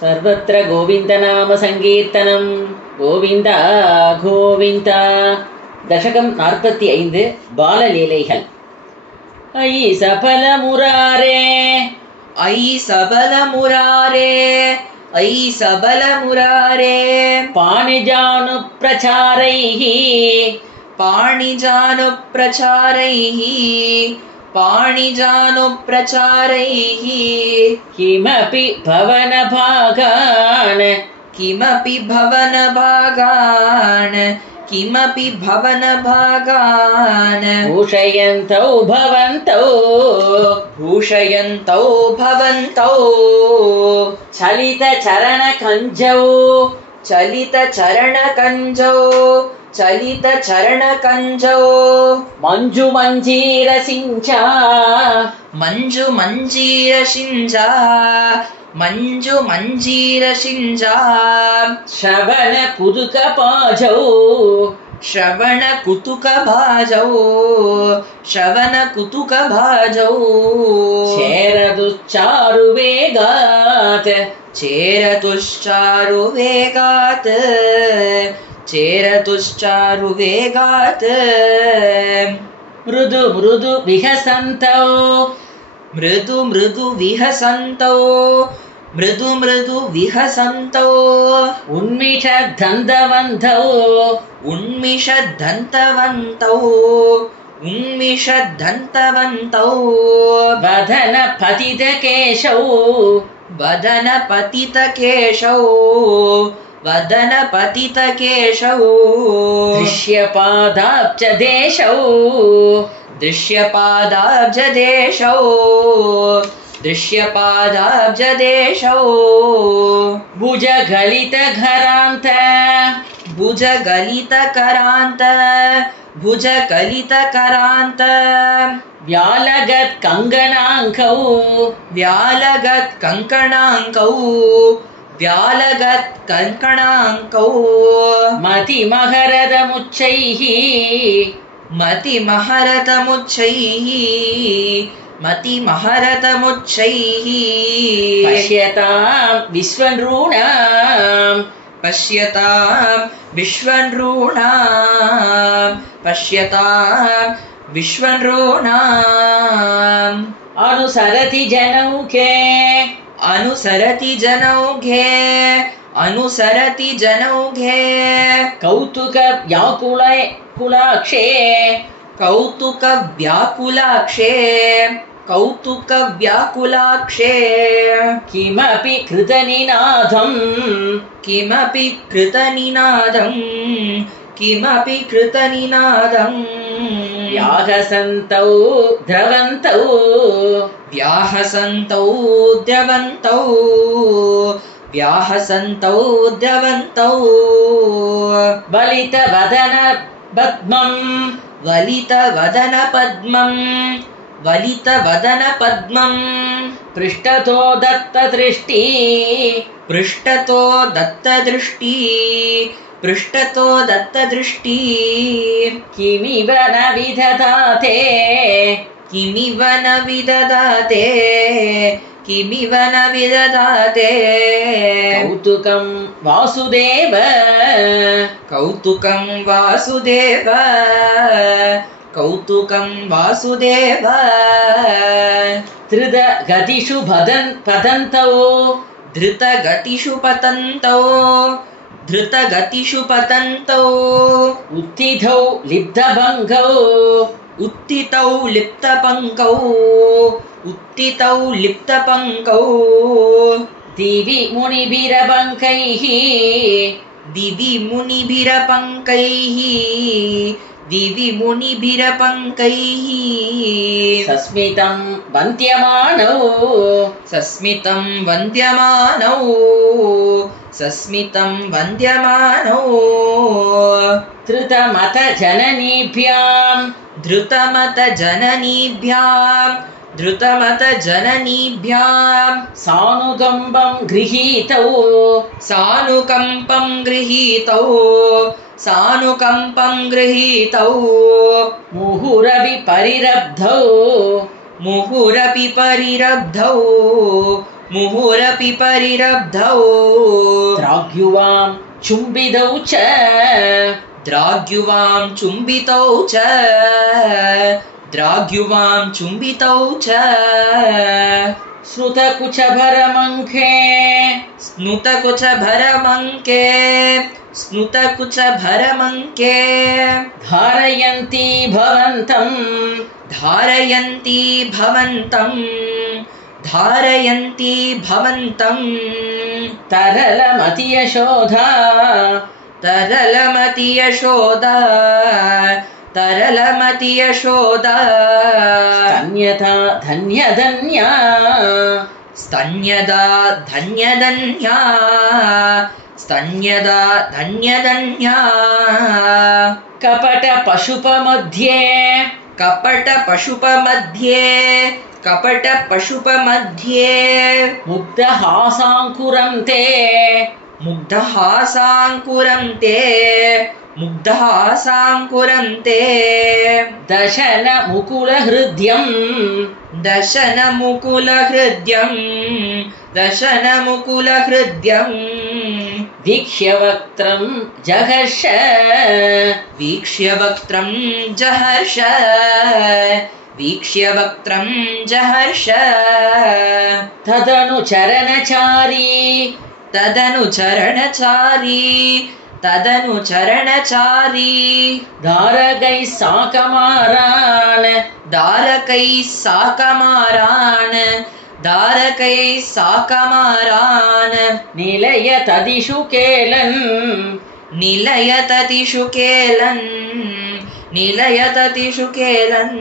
सर्वत्र गोविन्दनाम सङ्कीर्तनं गोविन्द गोविन्द दशकं 45 बाललीलैகள் I सबलमुरारे I सबलमुरारे I सबलमुरारे पाणिजानुप्रचारैः पाणिजानुप्रचारैः पाणिजानुप्रचारैः किमपि भवनभागान् किमपि भवनभागान् किमपि भवनभागान् भूषयन्तौ भवन्तौ भूषयन्तौ भवन्तौ चलितचरणकञ्जौ चलितचरणकञ्जौ चलितचरणकञ्जौ मञ्जुमञ्जीरसिञ्चा मञ्जुमञ्जीरसिञ्जा मञ्जुमञ्जीरसिञ्जा श्रवणकुतुकपाजौ श्रवणकुतुकभाजौ श्रवणकुतुकभाजौ चेरदुश्चारुवेगात् चेरतुश्चारुवेगात् चेरतुश्चारुवेगात् मृदु मृदु विहसन्तौ मृदु मृदु विहसन्तौ मृदु मृदु विहसन्तौ उन्मिषद्धन्तवन्तौ उन्मिषद्धन्तवन्तौ उन्मिषद्धन्तवन्तौ वदनपतितकेशौ वदनपतितकेशौ वदनपतितकेशौ दृश्यपादाब्जदेशौ दृश्यपादाब्जदेशौ दृश्यपादाब्जदेशौ भुजगलितघरान्त भुजगलितकरान्त भुजगलितकरान्त व्यालगत्कङ्कणाङ्कौ व्यालगत्कङ्कणाङ्कौ व्यालगत्कङ्कणाङ्कौ मतिमहरदमुच्चैः मतिमहरतमुच्चैः मतिमहरतमुच्चैः पश्यतां विश्वनॄणां पश्यतां विश्वनॄणां पश्यतां विश्वनॄणाम् अनुसरति जनौखे अनुसरति जनौघे अनुसरति जनौघे कौतुकव्याकुलाक्षे कौतुकव्याकुलाक्षे कौतुकव्याकुलाक्षे किमपि कृतनिनादं किमपि कृतनिनादं किमपि कृतनिनादं व्याहसन्तौ द्रवन्तौ व्याहसन्तौ द्रवन्तौ व्याहसन्तौ द्रवन्तौ वलितवदनपद्मं वलितवदनपद्मं वलितवदनपद्मं पृष्ठतो दत्तदृष्टि पृष्ठतो दत्तदृष्टि पृष्ठतो दत्तदृष्टि किमिव न विदधाते किमिव न विदधाते किमिव न विदधाते कौतुकं वासुदेव कौतुकं वासुदेव कौतुकं वासुदेव धृतगतिषु पतन्तौ धृतगतिषु पतन्तौ धृतगतिषु पतन्तौ उत्थितौ लिप्तभङ्गौ उत्थितौ लिप्तपङ्कौ उत्थितौ लिप्तपङ्कौ दिवि मुनिभिरपङ्कैः दिवि मुनिभिरपङ्कैः दिवि मुनिभिरपङ्कैः सस्मितं वन्द्यमानौ सस्मितं वन्द्यमानौ सस्मितं वन्द्यमानौ धृतमतजननीभ्यां धृतमतजननीभ्यां धृतमतजननीभ्यां सानुकम्पं गृहीतौ सानुकम्पं गृहीतौ सानुकम्पं गृहीतौ मुहुरपि परिरब्धौ मुहुरपि परिरब्धौ मुहुरपि परिरब्धौ द्राग्युवां चुम्बितौ च द्राग्युवां चुम्बितौ च द्राग्युवां चुम्बितौ च स्नुतकुचभरमङ्के स्नुतकुचभरमङ्के स्नुतकुचभरमङ्के धारयन्ती भवन्तं धारयन्ती भवन्तं धारयन्ती भवन्तं तरलमतियशोधा तरलमतियशोदा तरलमतियशोदा स्तन्यता धन्यधन्या स्तन्यदा धन्यधन्या स्तन्यदा धन्यधन्या कपटपशुपमध्ये कपटपशुपमध्ये कपटपशुपमध्ये मुग्धहासाङ्कुरं ते मुग्धहासाङ्कुरं ते मुग्धहासाङ्कुरं ते दशनमुकुलहृद्यं दशनमुकुलहृद्यं दशनमुकुलहृद्यं वीक्ष्य वक्त्रं जहर्ष वीक्ष्य वक्त्रं जहर्ष वीक्ष्य वक्त्रं जहर्ष तदनुचरणचारी तदनुचरणचारी तदनुचरणचारी दारगैः साकमारान् दारकैः साकमारान् दारकैः साकमारान् निलयतदिषु केलन् निलयततिषु केलन् निलयततिषु केलन्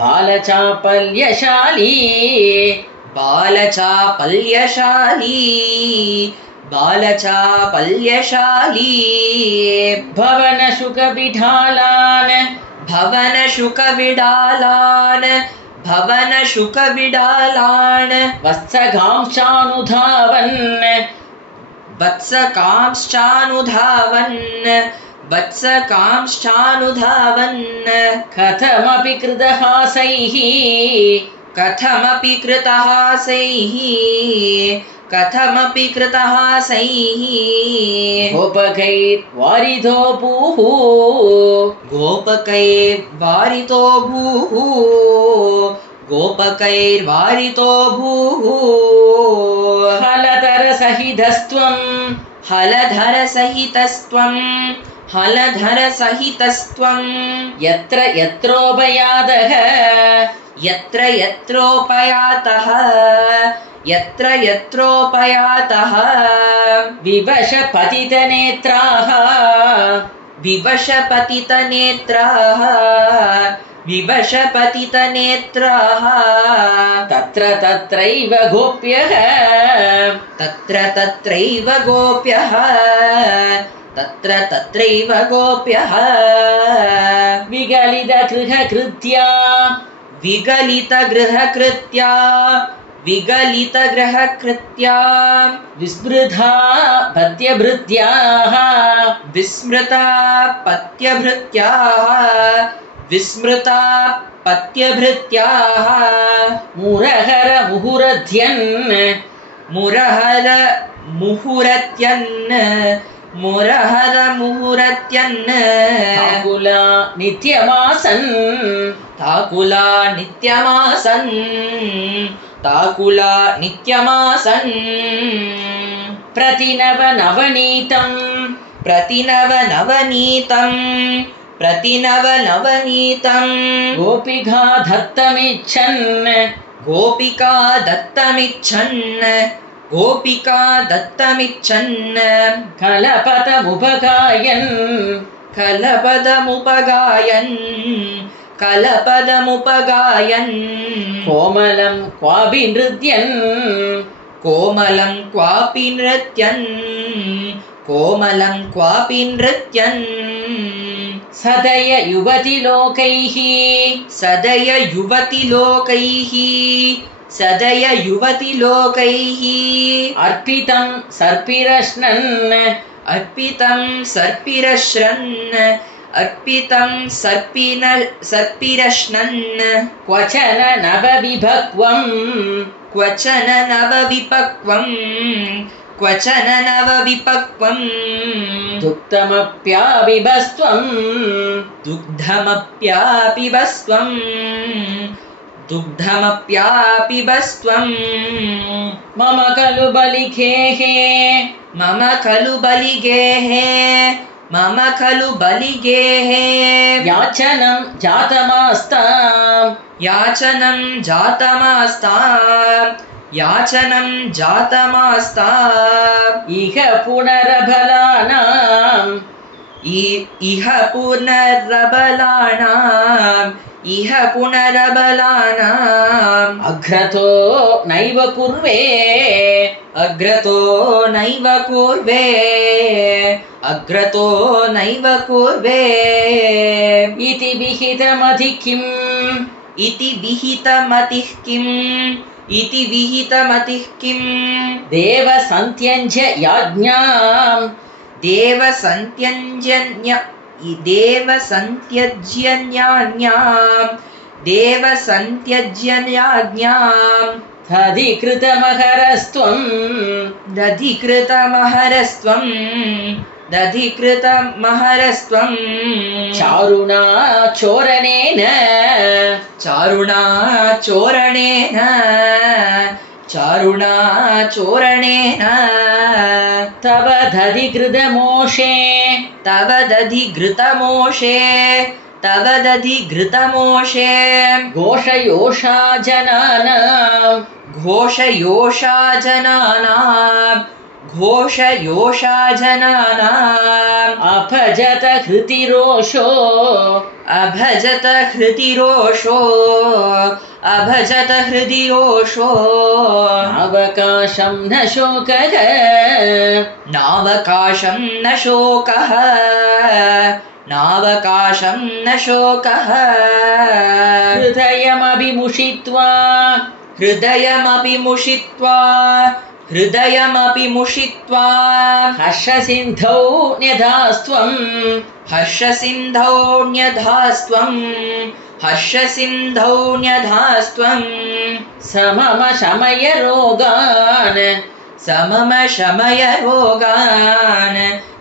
बालचापल्यशाली बालचापल्यशाली बालचापल्यशाली भवनशुकविढालान् भवनशुकविडालान् भवनशुकविडालान् वत्सगांशानुधावन् वत्सकांश्चानुधावन् वत्सकांश्चानुधावन् कथमपि कृतहासैः कथमपि कृतहासैः कथमपि कृतहासैः गोपकैर्वारिधो भूः गोपकैर्वारितो भूः गोपकैर्वारितो भूः हलधरसहितस्त्वं हलधरसहितस्त्वं हलधरसहितस्त्वं यत्र यत्रोपयादः यत्र यत्रोपयातः यत्र यत्रोपयातः विवशपतितनेत्राः विवशपतितनेत्राः विवशपतितनेत्राः तत्र तत्रैव गोप्यः तत्र तत्रैव गोप्यः तत्र तत्रैव गोप्यः विगलितगृहकृत्या विगलितगृहकृत्या विगलितगृहकृत्या विस्मृता पत्यभृत्याः विस्मृता पत्यभृत्याः विस्मृता पत्यभृत्याः मुरहर मुहुरध्यन् मुरहर मुहुरत्यन् मुरहर मुहुरत्यन् आकुला नित्यमासन् ताकुला नित्यमासन् ताकुला नित्यमासन् प्रतिनवनवनीतं प्रतिनवनवनीतं प्रतिनवनवनीतं गोपिका दत्तमिच्छन् गोपिका दत्तमिच्छन् गोपिका दत्तमिच्छन् कलपतमुपगायन् कलपदमुपगायन् कलपदमुपगायन् कोमलं क्वापि नृत्यन् कोमलं क्वापि नृत्यन् कोमलं क्वापि नृत्यन् सदय युवतिलोकैः सदय युवतिलोकैः सदय युवतिलोकैः अर्पितं सर्पिरश्नन् अर्पितं सर्पिरश्रन् अर्पितं सर्पिरश्नन् क्वचन नवविभक्वम् क्वचन नवविपक्वम् क्वचन नवविपक्वम् दुग्धमप्यापिबस्त्वम् दुग्धमप्यापिबस्त्वम् दुग्धमप्यापिबस्त्वम् मम खलु बलिगेः मम खलु बलिगेः मम खलु बलिगेः याचनं जातमास्ताम् याचनं जातमास्ताम् याचनं जातमास्ताम् इह पुनरबलानाम् इह पुनरबलानाम् इह पुनरबलानाम् अग्रतो नैव कुर्वे अग्रतो नैव कुर्वे अग्रतो नैव कुर्वे इति विहितमधि किम् इति विहितमतिः किम् इति विहितमतिः किम् देवसन्त्यञ्च याज्ञाम् देवसन्त्यज्यन्याज्ञाम् दधिकृतमहरस्त्वम् दधिकृतमहरस्त्वम् चारुणा चोरणेन तव दधिकृतमोषे घोषयोषा जनानाम् अभजत हृतिरोषो नावकाशं न शोकः हृदयमपि मुषित्वा हर्षसिन्धौ न्यधास्त्वम्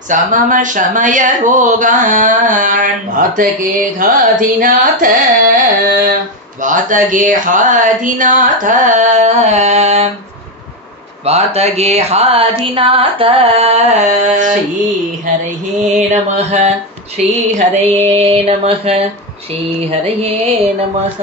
समम शमय रोगान् वातगेहाधिनाथ श्रीहरये नमः श्रीहरये नमः श्रीहरये नमः।